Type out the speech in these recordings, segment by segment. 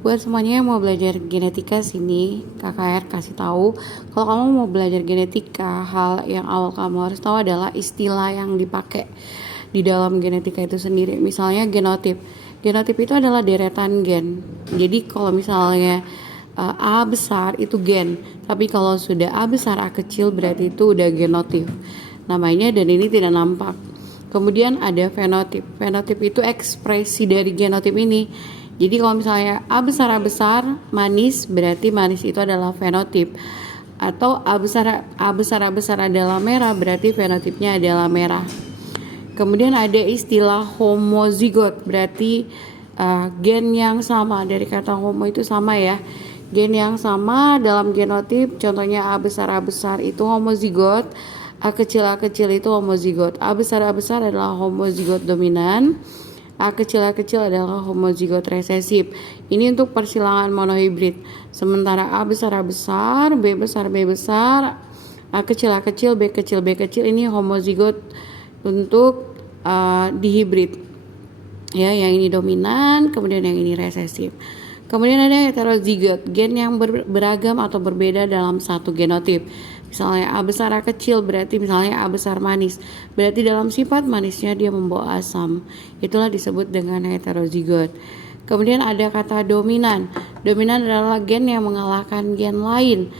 Buat semuanya yang mau belajar genetika sini, KKR kasih tahu kalau kamu mau belajar genetika, hal yang awal kamu harus tahu adalah istilah yang dipakai di dalam genetika itu sendiri. Misalnya genotip. Genotip itu adalah deretan gen. Jadi kalau misalnya A besar itu gen, tapi kalau sudah A besar A kecil berarti itu udah genotip namanya, dan ini tidak nampak. Kemudian ada fenotip. Fenotip itu ekspresi dari genotip ini. Jadi kalau misalnya A besar manis, berarti manis itu adalah fenotip. Atau A besar adalah merah, berarti fenotipnya adalah merah. Kemudian ada istilah homozigot, berarti gen yang sama. Dari kata homo itu sama ya, gen yang sama dalam genotip. Contohnya A besar itu homozigot, A kecil itu homozigot. A besar adalah homozigot dominan, A kecil adalah homozigot resesif. Ini untuk persilangan monohibrid. Sementara A besar, B besar, A kecil, B kecil ini homozigot untuk dihibrid. Ya, yang ini dominan, kemudian yang ini resesif. Kemudian ada heterozigot, gen yang beragam atau berbeda dalam satu genotip. Misalnya A besar A kecil, berarti misalnya A besar manis, berarti dalam sifat manisnya dia membawa asam. Itulah disebut dengan heterozigot. Kemudian ada kata dominan. Dominan adalah gen yang mengalahkan gen lain.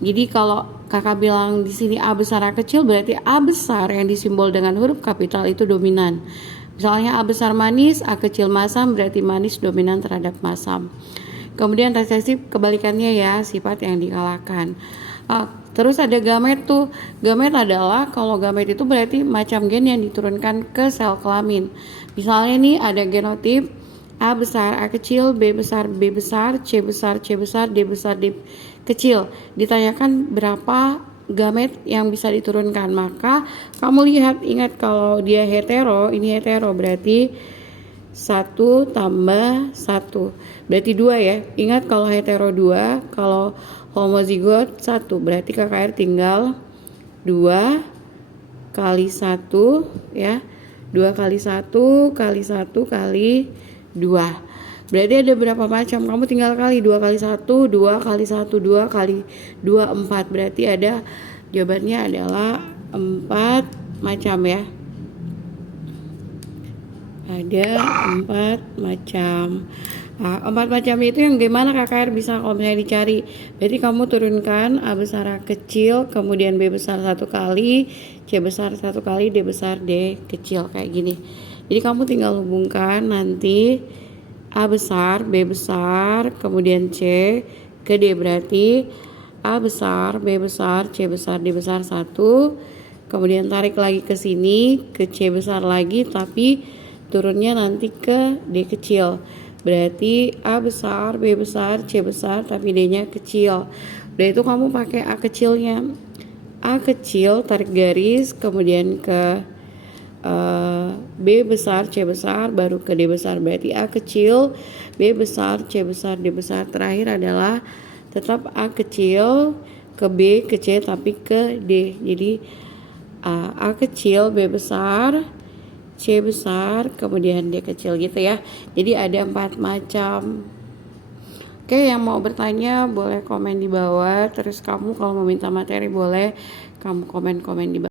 Jadi kalau kakak bilang di sini A besar A kecil, berarti A besar yang disimbol dengan huruf kapital itu dominan. Misalnya A besar manis, A kecil masam, berarti manis dominan terhadap masam. Kemudian resesif kebalikannya ya, sifat yang dikalahkan. Terus ada gamet tuh. Gamet adalah, kalau gamet itu berarti macam gen yang diturunkan ke sel kelamin. Misalnya nih ada genotip A besar A kecil, B besar, C besar, D besar, D kecil. Ditanyakan berapa gamet yang bisa diturunkan, maka kamu ingat kalau dia hetero, ini hetero berarti 1 tambah 1 berarti 2 ya. Ingat kalau hetero 2, kalau homozigot 1, berarti KKR tinggal 2 kali 1 ya. 2 kali 1 kali 1 kali 2. Berarti ada berapa macam? Kamu tinggal kali 2 kali 1, 2 kali 1, 2 kali 2, 4. Berarti ada, jawabannya adalah 4 macam ya. Ada 4 macam. 4 macam itu yang gimana KKR bisa kalau misalnya dicari. Berarti kamu turunkan A besar A kecil, kemudian B besar 1 kali, C besar 1 kali, D besar D kecil, kayak gini. Jadi kamu tinggal hubungkan nanti A besar, B besar, kemudian C ke D, berarti A besar, B besar, C besar, D besar 1. Kemudian tarik lagi ke sini, ke C besar lagi, tapi turunnya nanti ke D kecil. Berarti A besar, B besar, C besar, tapi D-nya kecil. Udah itu kamu pakai A kecilnya. A kecil, tarik garis, kemudian ke B besar, C besar, baru ke D besar. Berarti A kecil, B besar, C besar, D besar. Terakhir adalah tetap A kecil, ke B, ke C, tapi ke D. Jadi A kecil, B besar, C besar, kemudian D kecil gitu ya. Jadi ada 4 macam. Oke, yang mau bertanya boleh komen di bawah. Terus kamu kalau mau minta materi boleh kamu komen di bawah.